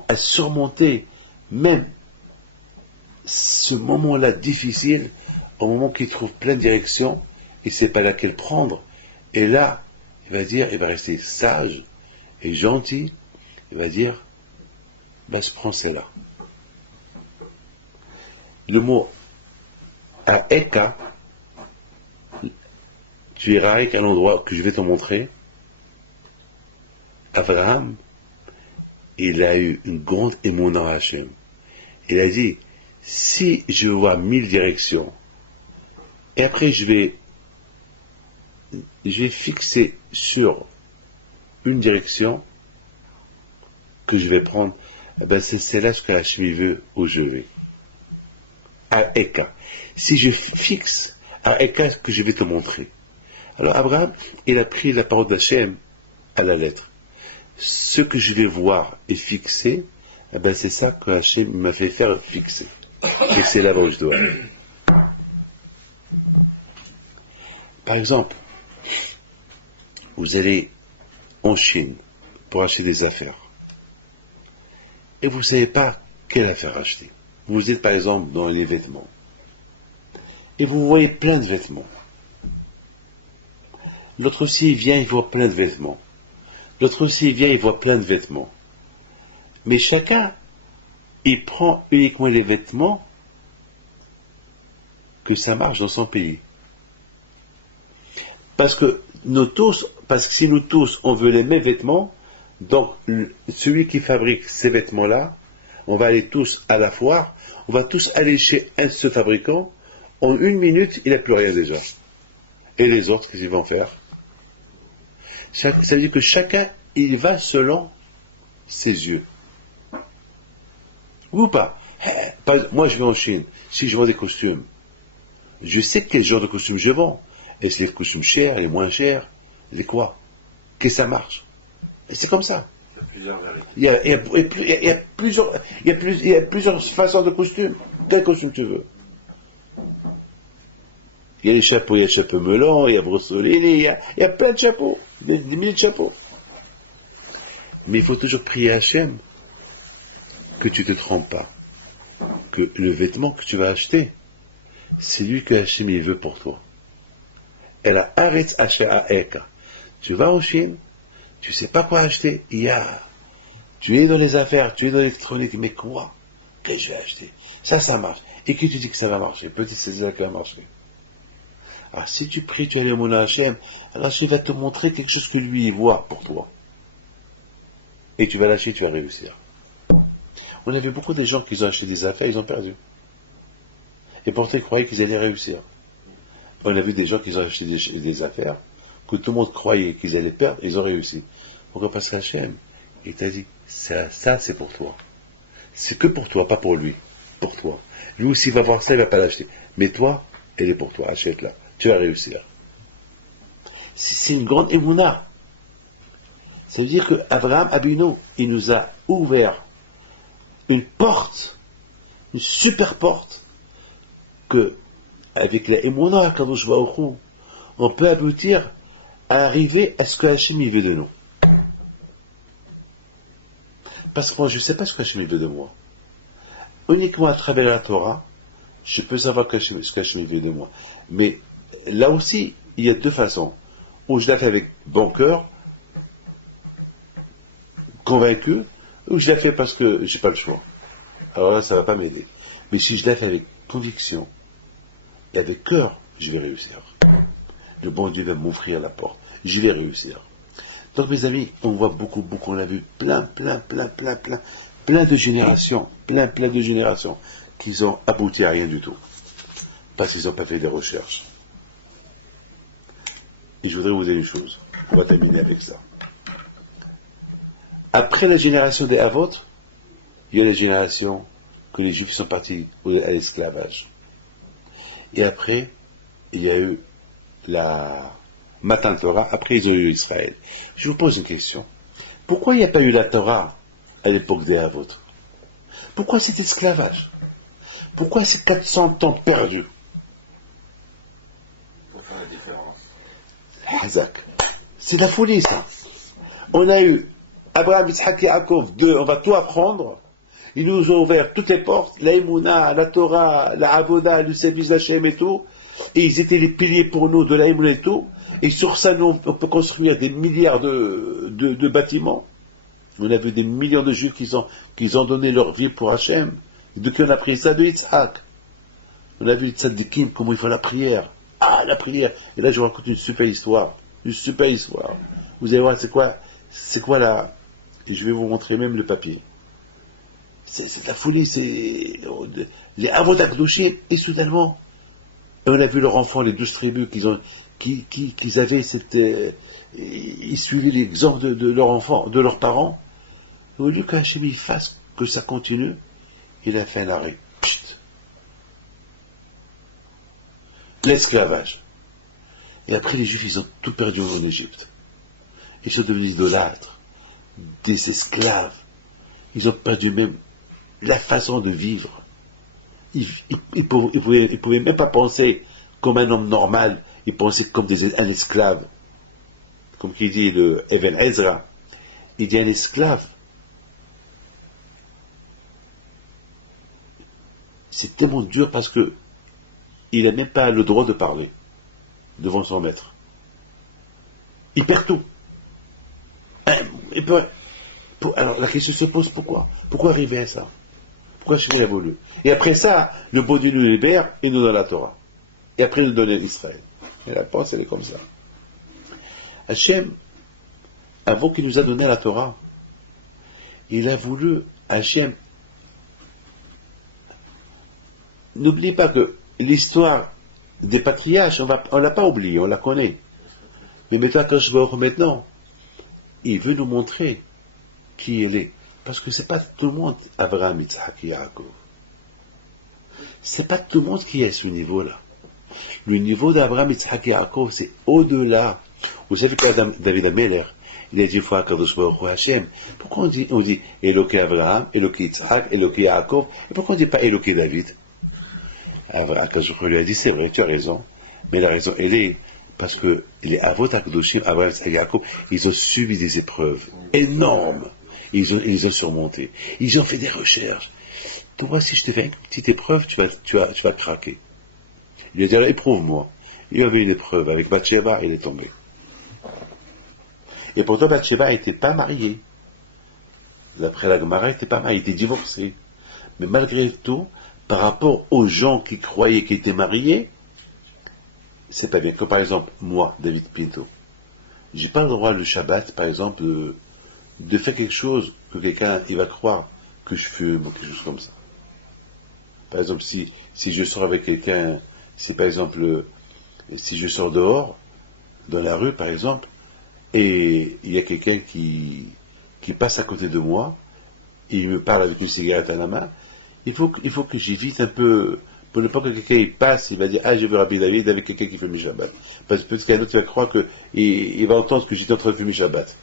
à surmonter même ce moment-là difficile, au moment qu'il trouve plein de directions, il ne sait pas laquelle prendre. Et là, il va rester sage et gentil, il va dire, bah, je prends celle-là. Le mot Aeka, tu iras avec un endroit que je vais te montrer. Abraham, il a eu une grande émouna en Hachem. Il a dit, si je vois 1000 directions, et après je vais fixer sur une direction que je vais prendre, eh ben c'est là ce que Hachem veut où je vais. À Eka. Si je fixe à Eka ce que je vais te montrer. Alors Abraham, il a pris la parole d'Hachem à la lettre. Ce que je vais voir et fixer, eh ben c'est ça que Hachem m'a fait faire fixer. Et c'est là où je dois aller. Par exemple, vous allez en Chine pour acheter des affaires. Et vous ne savez pas quelle affaire acheter. Vous êtes par exemple dans les vêtements. Et vous voyez plein de vêtements. L'autre aussi vient, il voit plein de vêtements. L'autre aussi vient, il voit plein de vêtements. Mais chacun, il prend uniquement les vêtements que ça marche dans son pays. Parce que si nous tous, on veut les mêmes vêtements, donc celui qui fabrique ces vêtements-là, on va aller tous à la foire, on va tous aller chez un de ce fabricant, en 1 minute, il n'a plus rien déjà. Et les autres, qu'est-ce qu'ils vont faire? Ça veut dire que chacun, il va selon ses yeux. Ou pas? Moi, je vais en Chine. Si je vends des costumes, je sais quel genre de costumes je vends. Est-ce les costumes chers, les moins chers, les quoi? Que ça marche. Et c'est comme ça. Il y a plusieurs façons de costumes. Quel costume tu veux? Il y a les chapeaux, il y a le chapeau melon, il y a Brossolini, il y a plein de chapeaux, des milliers de chapeaux. Mais il faut toujours prier à Hachem que tu ne te trompes pas. Que le vêtement que tu vas acheter, c'est lui que Hachem il veut pour toi. Et la arrête acheter à Eka. Tu vas en Chine, tu ne sais pas quoi acheter, tu es dans les affaires, tu es dans l'électronique, mais quoi? Que je vais acheter? Ça marche. Et qui te dit que ça va marcher? Petit, c'est ça qui va marcher. Alors, si tu pries, tu as les mots Hachem, alors Hachem va te montrer quelque chose que lui, il voit pour toi. Et tu vas lâcher, tu vas réussir. On a vu beaucoup de gens qui ont acheté des affaires, ils ont perdu. Et pourtant, ils croyaient qu'ils allaient réussir. On a vu des gens qui ont acheté des affaires, que tout le monde croyait qu'ils allaient perdre, et ils ont réussi. Pourquoi? Parce qu'Hachem, il t'a dit, ça c'est pour toi. C'est que pour toi, pas pour lui. Pour toi. Lui aussi, il va voir ça, il ne va pas l'acheter. Mais toi, elle est pour toi, achète-la. Tu vas réussir. C'est une grande émouna. Ça veut dire que Abraham Abino, il nous a ouvert une porte, une super porte, que avec la émouna, Kadosh Baruch Hu, on peut aboutir à arriver à ce que Hachem veut de nous. Parce que moi, je ne sais pas ce que Hachem veut de moi. Uniquement à travers la Torah, je peux savoir ce que Hachem veut de moi. Mais là aussi, il y a deux façons. Ou je la fais avec bon cœur, convaincu, ou je la fais parce que j'ai pas le choix. Alors là, ça ne va pas m'aider. Mais si je la fais avec conviction et avec cœur, je vais réussir. Le bon Dieu va m'ouvrir la porte. Je vais réussir. Donc mes amis, on voit beaucoup, on a vu plein de générations, qui ont abouti à rien du tout. Parce qu'ils n'ont pas fait des recherches. Et je voudrais vous dire une chose. On va terminer avec ça. Après la génération des Havot, il y a la génération que les Juifs sont partis à l'esclavage. Et après, il y a eu la Matan Torah, après ils ont eu Israël. Je vous pose une question. Pourquoi il n'y a pas eu la Torah à l'époque des Havot? Pourquoi cet esclavage? Pourquoi ces 400 ans perdus? Pour faire la différence. Hazak. C'est de la folie, ça. On a eu Abraham, Yitzhak, Yaakov, on va tout apprendre. Ils nous ont ouvert toutes les portes, la Emouna, la Torah, la Avoda, le service d'Hachem et tout. Et ils étaient les piliers pour nous de la Emouna et tout. Et sur ça, nous, on peut construire des milliards de bâtiments. On a vu des millions de Juifs qui ont donné leur vie pour Hachem. Et de qui on a pris ça? De Yitzhak. On a vu Tzadikim, comment il faut la prière. Ah, la prière. Et là, je vous raconte une super histoire. Une super histoire. Vous allez voir, c'est quoi là? Et je vais vous montrer même le papier. C'est de la folie, c'est les Avodah Kedoshim, et soudainement, on a vu leurs enfants, les 12 tribus qu'ils avaient ils suivaient l'exemple de leurs enfants, de leurs parents. Au lieu qu'Hachem il fasse que ça continue, il a fait un arrêt. Psst. L'esclavage. Et après, les Juifs, ils ont tout perdu en Égypte. Ils sont devenus idolâtres, des esclaves. Ils ont perdu même la façon de vivre. Ils pouvaient même pas penser comme un homme normal, ils pensaient comme un esclave. Comme qui dit le Even Ezra, il dit un esclave. C'est tellement dur parce que il n'a même pas le droit de parler devant son maître. Il perd tout. Alors la question se pose pourquoi? Pourquoi arriver à ça? Pourquoi Hachem a voulu? Et après ça, le beau Dieu nous libère et nous donne la Torah. Et après il nous donne l'Israël. Et la réponse, elle est comme ça. Hachem, avant qu'il nous a donné la Torah, il a voulu, Hachem, n'oubliez pas que l'histoire des patriarches, on ne l'a pas oubliée, on la connaît. Mais maintenant, il veut nous montrer qui il est. Parce que c'est pas tout le monde, Abraham, Yitzhak et Yaakov. C'est pas tout le monde qui est à ce niveau-là. Le niveau d'Abraham, Yitzhak et Yaakov, c'est au-delà. Vous savez que David Ameler, il a dit fois Kadosh Baruch Hu Hashem. Pourquoi on dit Eloké Abraham, Eloké Yitzhak, Eloké Yaakov, et pourquoi on ne dit pas Eloké David? Kadosh Baruch Hu lui a dit, c'est vrai, tu as raison. Mais la raison, elle est parce que les Avot HaKadoshim, Abraham, Yitzhak et Yaakov, ils ont subi des épreuves énormes. Ils ont surmonté. Ils ont fait des recherches. Toi, si je te fais une petite épreuve, tu vas craquer. Il a dit, éprouve-moi. Il y avait une épreuve avec Bathsheba, il est tombé. Et pourtant, Bathsheba n'était pas mariée. D'après la Gemara, il n'était pas marié, il était divorcé. Mais malgré tout, par rapport aux gens qui croyaient qu'il était marié, c'est pas bien. Comme par exemple, moi, David Pinto, j'ai pas le droit le Shabbat, par exemple, de faire quelque chose que quelqu'un il va croire que je fume ou quelque chose comme ça. Par exemple, si je sors avec quelqu'un, si par exemple, si je sors dehors, dans la rue par exemple, et il y a quelqu'un qui passe à côté de moi, et il me parle avec une cigarette à la main, il faut que j'évite un peu, pour ne pas que quelqu'un il passe, il va dire, ah, je veux Rabbi David avec quelqu'un qui fume le Shabbat. Parce que peut-être qu'un autre va croire il va entendre que j'étais en train de fumer Shabbat.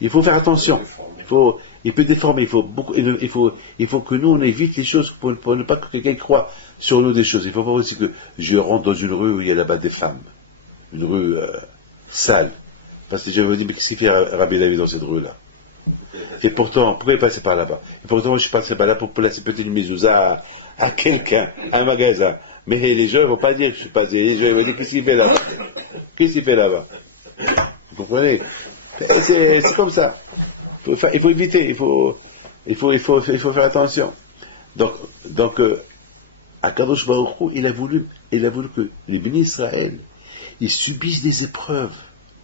Il faut faire attention. Il peut déformer. Il faut que nous on évite les choses pour ne pas que quelqu'un croie sur nous des choses. Il faut pas aussi que je rentre dans une rue où il y a là-bas des femmes, une rue sale. Parce que j'avais dit mais qu'est-ce qu'il fait Rabbi David dans cette rue-là? Et pourtant, pourquoi il passait par là-bas? Et pourtant, moi, je suis passé par là pour placer peut-être une mezouza à quelqu'un, à un magasin. Mais les gens ne vont pas dire que je suis pas dit. Les gens vont dire qu'est-ce qu'il fait là-bas? Qu'est-ce qu'il fait là-bas? Vous comprenez? C'est comme ça. Il faut éviter, il faut faire attention. Donc Akadosh Baruch Hu, il a voulu que les bénis Israël, ils subissent des épreuves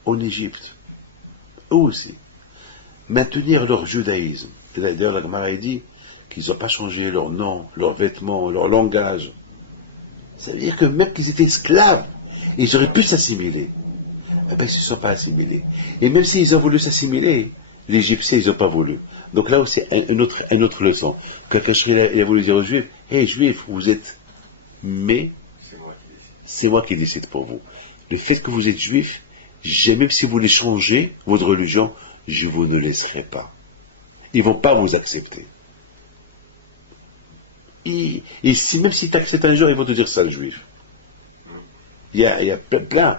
en Égypte. Eux aussi. Maintenir leur judaïsme. Et d'ailleurs, la Gemara dit qu'ils n'ont pas changé leur nom, leurs vêtements, leur langage. Ça veut dire que même qu'ils étaient esclaves, ils auraient pu s'assimiler. Eh bien, ils ne se sont pas assimilés. Et même s'ils ont voulu s'assimiler, les Égyptiens, ils n'ont pas voulu. Donc là aussi, une autre leçon. Kakashri, il a voulu dire aux Juifs, hé, Juifs, vous êtes, mais c'est moi qui décide pour vous. Le fait que vous êtes Juifs, même si vous voulez changer votre religion, je vous ne laisserai pas. Ils ne vont pas vous accepter. Et même si tu acceptes un jour, ils vont te dire sale juif. Il y a plein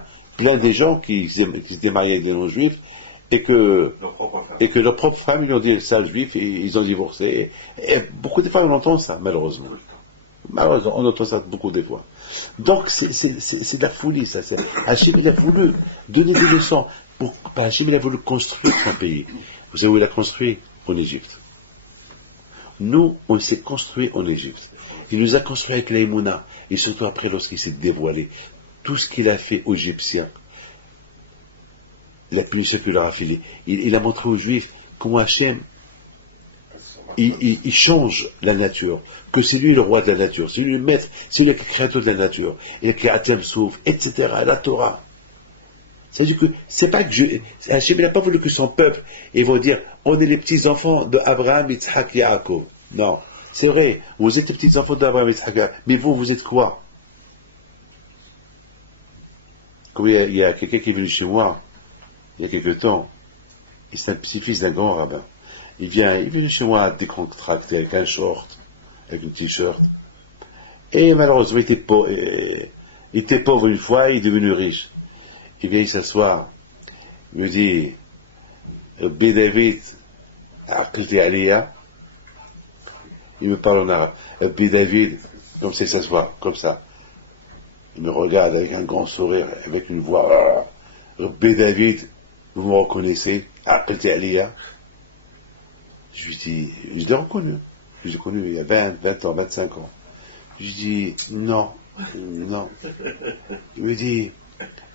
des gens qui s'étaient mariés avec des non-juifs et que leur propre femme, ils ont dit sale juif et ils ont divorcé. Et beaucoup de fois, on entend ça, malheureusement. Malheureusement, on entend ça beaucoup de fois. Donc, c'est de la folie, ça. Hachem, il a voulu donner des leçons. Hachem, il a voulu construire son pays. Vous savez où il a construit? En Égypte. Nous, on s'est construit en Égypte. Il nous a construit avec l'Aïmouna. Et surtout après, lorsqu'il s'est dévoilé, tout ce qu'il a fait aux Égyptiens, la punition qu'il leur a filée, il a montré aux Juifs comment Hachem, il change la nature, que c'est lui le roi de la nature, c'est lui le maître, c'est lui le créateur de la nature, et que Atlem Souf, etc., la Torah. C'est-à-dire que, c'est pas que Hachem n'a pas voulu que son peuple, ils vont dire, on est les petits-enfants d'Abraham, Yitzhak, Yaakov. Non. C'est vrai, vous êtes les petits-enfants d'Abraham, Yitzhak, Yaakov, mais vous êtes quoi? Comme il y a quelqu'un qui est venu chez moi, il y a quelque temps, et c'est un petit-fils d'un grand rabbin. Il est venu chez moi décontracté, avec un short, avec une t-shirt. Et malheureusement, il était pauvre une fois, il est devenu riche. Il vient s'asseoir, il me dit, B. David, Aqlti Aliyah, il me parle en arabe, B. David, comme ça, il s'assoit, comme ça. Il me regarde avec un grand sourire, avec une voix, B. David, vous me reconnaissez, Aqlti Aliyah. Je lui dis, je l'ai reconnu. Je l'ai connu il y a 20 ans, 25 ans. Je lui dis, non. Il me dit,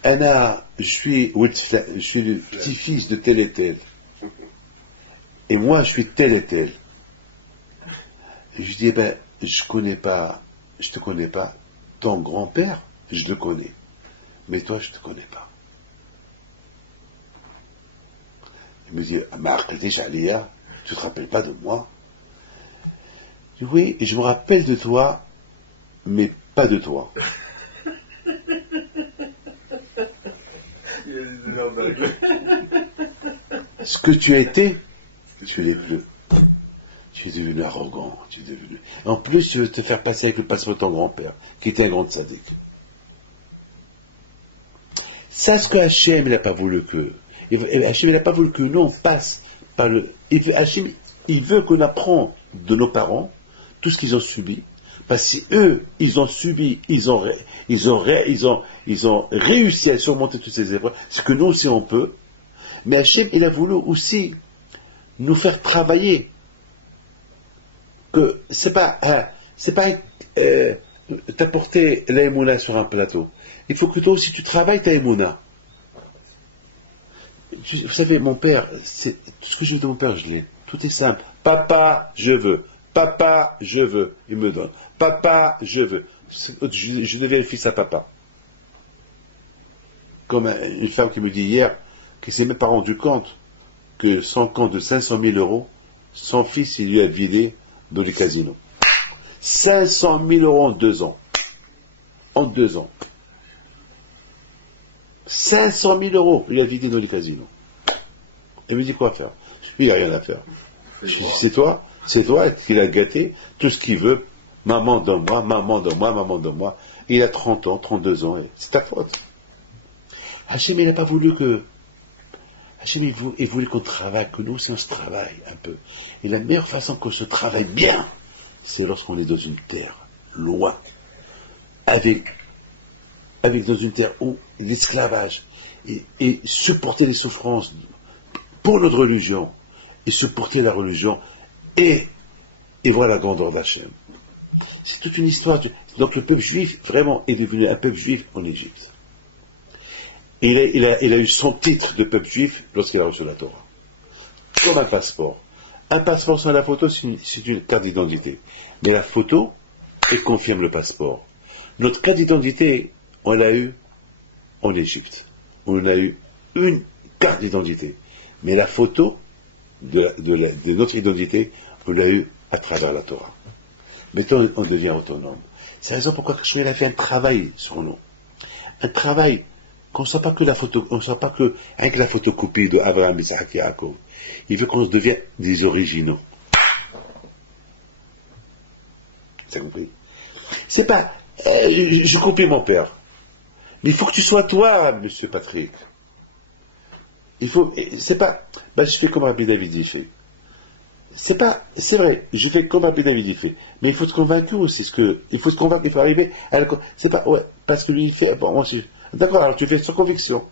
Anna, je suis le petit-fils de tel et tel. Et moi, je suis tel et tel. Je lui dis, je te connais pas. Ton grand-père, je le connais. Mais toi, je te connais pas. Il me dit, Marc, Aliyah, tu te rappelles pas de moi? Je dis, oui, je me rappelle de toi, mais pas de toi. Ce que tu as été, tu l'es plus. Tu es devenu arrogant, En plus, tu veux te faire passer avec le passeport de ton grand-père, qui était un grand sadique. C'est ce que Hachem n'a pas voulu que. Hachem n'a pas voulu que nous on passe par le. Hachem, il veut qu'on apprenne de nos parents tout ce qu'ils ont subi. Parce que eux, ils ont subi, ils ont réussi à surmonter toutes ces épreuves, ce que nous aussi on peut. Mais Hachem, il a voulu aussi nous faire travailler. Que c'est pas t'apporter l'aïmouna sur un plateau. Il faut que toi aussi tu travailles ta aïmouna. Vous savez, mon père, tout ce que je veux de mon père, je l'ai. Tout est simple. Papa, je veux. Papa, je veux. Il me donne. Papa, je veux. Je deviens le fils à papa. Comme une femme qui me dit hier, qui s'est même pas rendu compte que son compte de 500 000 euros, son fils, il lui a vidé dans le casino. 500 000 euros en 2 ans. En 2 ans. 500 000 euros, il a vidé dans le casino. Il me dit quoi faire? Il n'y a rien à faire. Je dis, c'est toi qui l'as gâté, tout ce qu'il veut. Maman donne-moi, maman donne-moi, maman donne-moi. Il a 30 ans, 32 ans, et c'est ta faute. Hachem, il n'a pas voulu que. Hachem, il voulait qu'on travaille, que nous aussi on se travaille un peu. Et la meilleure façon qu'on se travaille bien, c'est lorsqu'on est dans une terre, loin, avec dans une terre où l'esclavage, et supporter les souffrances pour notre religion, et supporter la religion, et voir la grandeur d'Hachem. C'est toute une histoire. Donc le peuple juif, vraiment, est devenu un peuple juif en Égypte. Et il a eu son titre de peuple juif lorsqu'il a reçu la Torah. Comme un passeport. Un passeport sans la photo, c'est une carte d'identité. Mais la photo, elle confirme le passeport. Notre carte d'identité, on l'a eu en Égypte. On a eu une carte d'identité. Mais la photo de notre identité, on l'a eu à travers la Torah. Maintenant, on devient autonome. C'est la raison pourquoi Hachem a fait un travail sur nous. Un travail Qu'on ne soit pas que la photo, on soit pas que avec la photocopie de Abraham, Isaac et Yaakov. Il veut qu'on se devienne des originaux. T'as compris? C'est pas, je copie mon père. Mais il faut que tu sois toi, monsieur Patrick. Il faut, c'est pas, bah, je fais comme Rabbi David il fait. C'est pas, c'est vrai, je fais comme Rabbi David il fait. Mais il faut te convaincre aussi, il faut se convaincre, il faut arriver à c'est pas, ouais, parce que lui il fait, bon, moi, d'accord, alors tu fais sans conviction.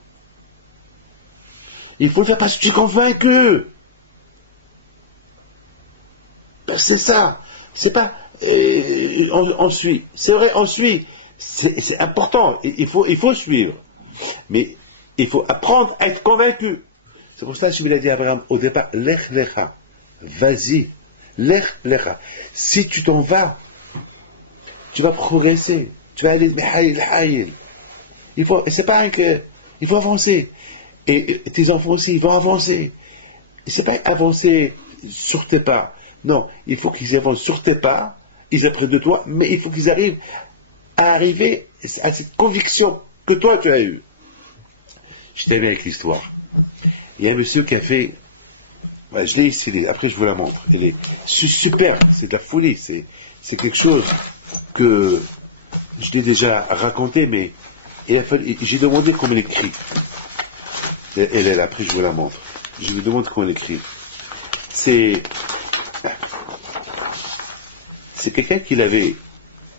Il faut le faire parce que tu es convaincu. Ben, c'est ça. C'est pas, on suit. C'est vrai, on suit. C'est important. Il faut suivre. Mais il faut apprendre à être convaincu. C'est pour ça que je lui ai dit à Abraham au départ, lech lecha. Vas-y. Lech lecha. Si tu t'en vas, tu vas progresser. Tu vas aller de il faut, c'est pas un que, il faut avancer. Et tes enfants aussi, ils vont avancer. C'est pas avancer sur tes pas. Non, il faut qu'ils avancent sur tes pas, ils apprennent de toi, mais il faut qu'ils arrivent à arriver à cette conviction que toi tu as eue. Je t'aime avec l'histoire. Il y a un monsieur qui a fait, bah, je l'ai ici, après je vous la montre. Elle est super, c'est de la folie, c'est quelque chose que je l'ai déjà raconté, mais j'ai demandé comment elle écrit. Elle est là, après je vous la montre. Je lui demande comment elle écrit. C'est quelqu'un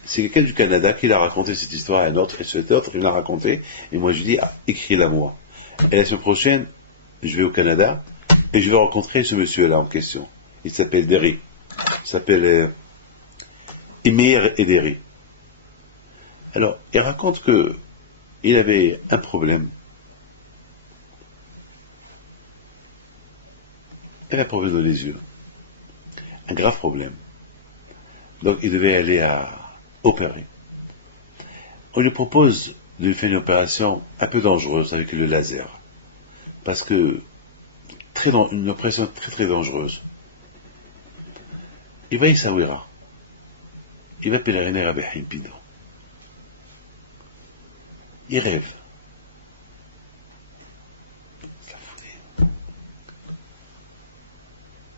c'est quelqu'un du Canada qui l'a raconté cette histoire à un autre, et cet autre, il l'a raconté, et moi je lui dis, écris-la moi. Et la semaine prochaine, je vais au Canada, et je vais rencontrer ce monsieur-là en question. Il s'appelle Derry. Il s'appelle Emir Ederi. Alors, il raconte que il avait un problème. Il avait un problème dans les yeux. Un grave problème. Donc, il devait aller à opérer. On lui propose de lui faire une opération un peu dangereuse avec le laser. Parce que, une opération très très dangereuse. Il va à Essaouira. Il va pèleriner à Behimpidon. Il rêve.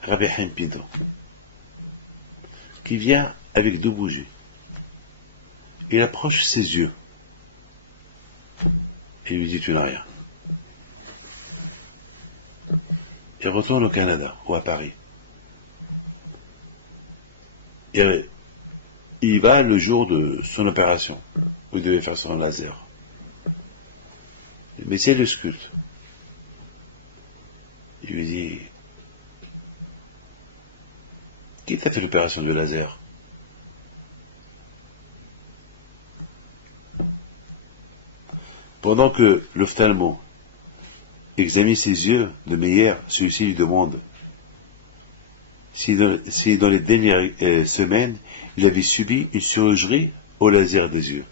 Rabbi Hampido, qui vient avec 2 bougies. Il approche ses yeux et lui dit tu n'as rien. Il retourne au Canada ou à Paris. Et il va le jour de son opération où il devait faire son laser. Le médecin le sculpte. Il lui dit qui t'a fait l'opération du laser? Pendant que l'ophtalmo examine ses yeux de Meyer, celui-ci lui demande si dans les dernières semaines, il avait subi une chirurgie au laser des yeux.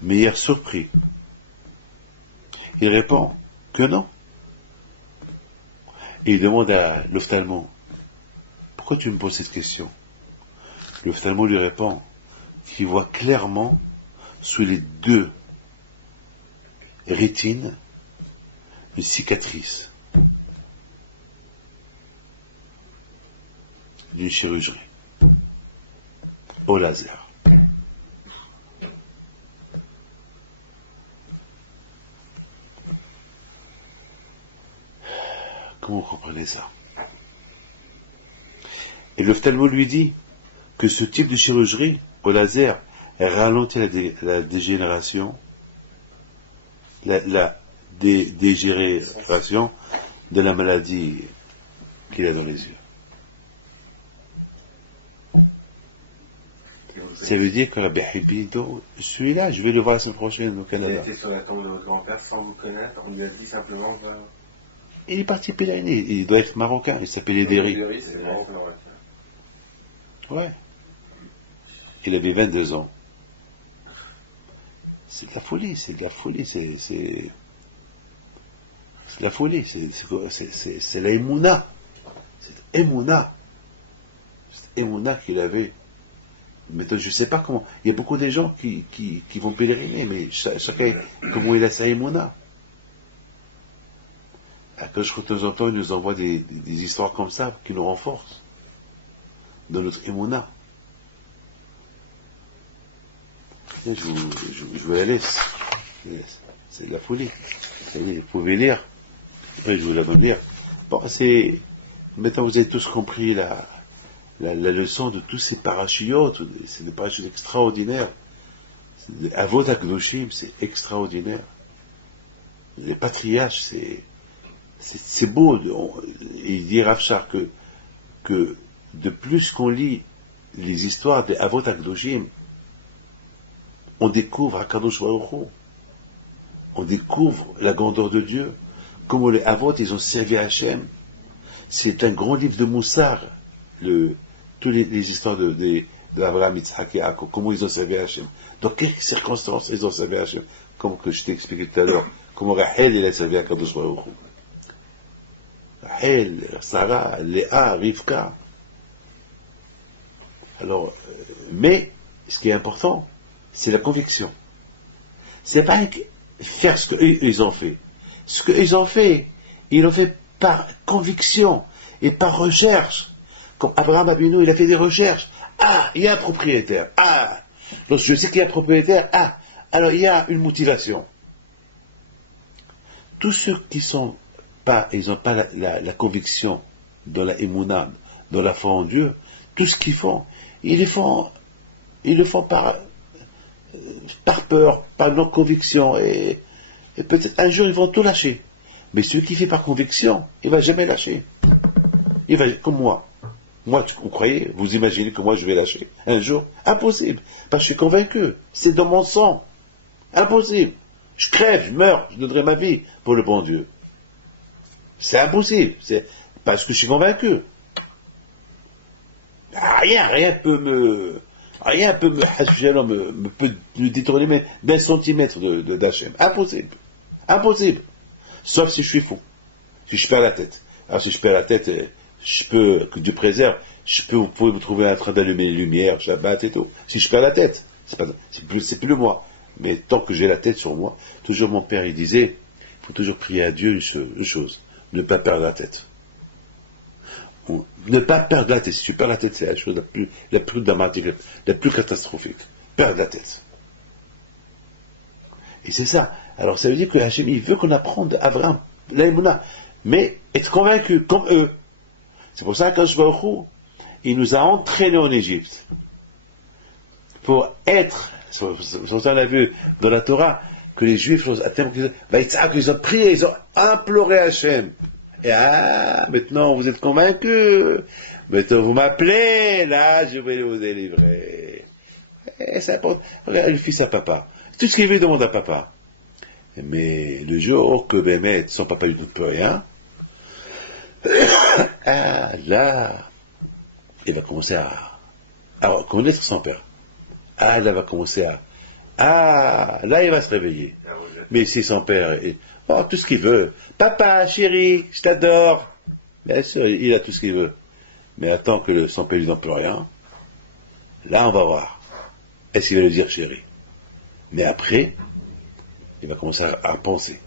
Meyer surpris. Il répond que non. Et il demande à l'ophtalmo, pourquoi tu me poses cette question? L'ophtalmo lui répond qu'il voit clairement sous les 2 rétines une cicatrice d'une chirurgie au laser. Comment vous comprenez ça? Et l'ophtalmo lui dit que ce type de chirurgie au laser ralentit la dégénération, la dégénération de la maladie qu'il a dans les yeux. Ça veut dire que Rabbi Hampido, celui-là, je vais le voir la semaine prochaine au Canada. Il était sur la tombe de votre grand-père sans vous connaître, on lui a dit simplement Il est parti pèleriner, il doit être marocain, il s'appelle Ederi. c'est marocain. Ouais. Il avait 22 ans. C'est de la folie, c'est de la folie, c'est de la folie, c'est la Emouna. C'est Emouna. C'est Emouna qu'il avait. Maintenant, je ne sais pas comment. Il y a beaucoup de gens qui vont pèleriner, mais chacun, comment il a sa émouna. Quand de temps en temps, il nous envoie des histoires comme ça qui nous renforcent dans notre émouna. Je vous la laisse. C'est de la folie. Vous pouvez lire. Après, je vous la donne lire. Bon, maintenant, vous avez tous compris la leçon de tous ces parachiotes. C'est des parachutes extraordinaires. Avot Akdoshim, c'est extraordinaire. Les patriarches, c'est beau. Il dit Rav Shar que de plus qu'on lit les histoires des Avot Akdoshim, on découvre Akadosh Baruch Hu. On découvre la grandeur de Dieu. Comment les Avot, ils ont servi à Hachem. C'est un grand livre de Moussar. Toutes les histoires de Abraham, Yitzhak et Yaakov. Comment ils ont servi à Hachem. Dans quelles circonstances ils ont servi à Hachem. Comme que je t'ai expliqué tout à l'heure. Comment Rachel, il a servi à Akadosh Baruch Hu. Rachel, Sarah, Léa, Rivka. Alors, mais, ce qui est important, c'est la conviction. C'est pas faire ce qu'ils ont fait. Ce qu'ils ont fait, ils l'ont fait par conviction et par recherche. Comme Abraham Avinu, il a fait des recherches. Ah, il y a un propriétaire. Ah, donc je sais qu'il y a un propriétaire. Ah, alors il y a une motivation. Tous ceux qui sont pas, ils n'ont pas la conviction dans la émouna, dans la foi en Dieu, tout ce qu'ils font, ils le font par peur, par non-conviction, et peut-être un jour ils vont tout lâcher. Mais celui qui fait par conviction, il ne va jamais lâcher. Il va, comme moi. Moi, vous croyez, vous imaginez que moi je vais lâcher un jour? Impossible. Parce que je suis convaincu. C'est dans mon sang. Impossible. Je crève, je meurs, je donnerai ma vie pour le bon Dieu. C'est impossible. C'est parce que je suis convaincu. Rien peut me détourner d'un centimètre d'Hachem. Impossible. Impossible. Sauf si je suis fou. Si je perds la tête. Alors si je perds la tête, que Dieu préserve, vous pouvez me trouver en train d'allumer les lumières, Shabbat et tout. Si je perds la tête, c'est plus le moi. Mais tant que j'ai la tête sur moi, toujours mon père il disait, il faut toujours prier à Dieu une chose, ne pas perdre la tête. Ne pas perdre la tête. Si tu perds la tête, c'est la chose la plus dramatique, la plus catastrophique. Perdre la tête. Et c'est ça. Alors ça veut dire que Hachem, il veut qu'on apprenne d'Abraham, l'Aïmouna, mais être convaincu, comme eux. C'est pour ça qu'Hachem Baruch Hu, il nous a entraînés en Égypte. Pour être, c'est pour ça qu'on a vu dans la Torah, que les Juifs, ils ont prié, ils ont imploré Hachem. Et maintenant vous êtes convaincus. Maintenant vous m'appelez, là je vais vous délivrer. Et ça importe. Regarde le fils à papa. Tout ce qu'il veut, il demande à papa. Mais le jour que Bémet, son papa lui donne plus rien, là, il va commencer à reconnaître son père. Là, il va commencer là, il va se réveiller. Mais si son père, tout ce qu'il veut. Papa, chérie, je t'adore. Bien sûr, il a tout ce qu'il veut. Mais attends que son père lui donne plus rien. Là, on va voir. Est-ce qu'il va lui dire chérie? Mais après, il va commencer à penser.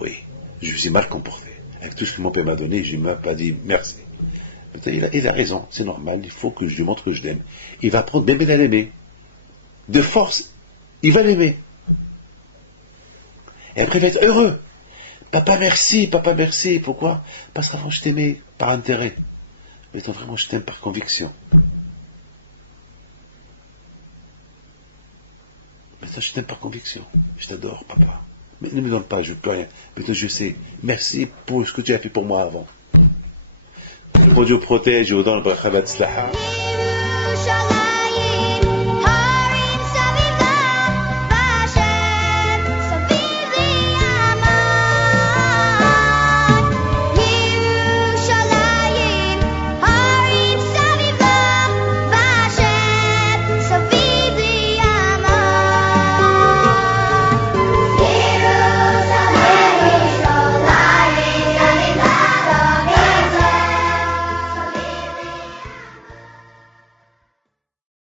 Oui, je me suis mal comporté. Avec tout ce que mon père m'a donné, je ne lui ai pas dit merci. Il a raison, c'est normal, il faut que je lui montre que je l'aime. Il va apprendre même à l'aimer. De force, il va l'aimer. Et après, il va être heureux. Papa, merci. Pourquoi? Parce qu'avant, je t'aimais par intérêt. Maintenant, vraiment, je t'aime par conviction. Maintenant, je t'aime par conviction. Je t'adore, papa. Mais ne me donne pas, je ne veux plus rien. Maintenant, je sais. Merci pour ce que tu as fait pour moi avant. Que Dieu protège et vous donne le bracha v'atzlaha.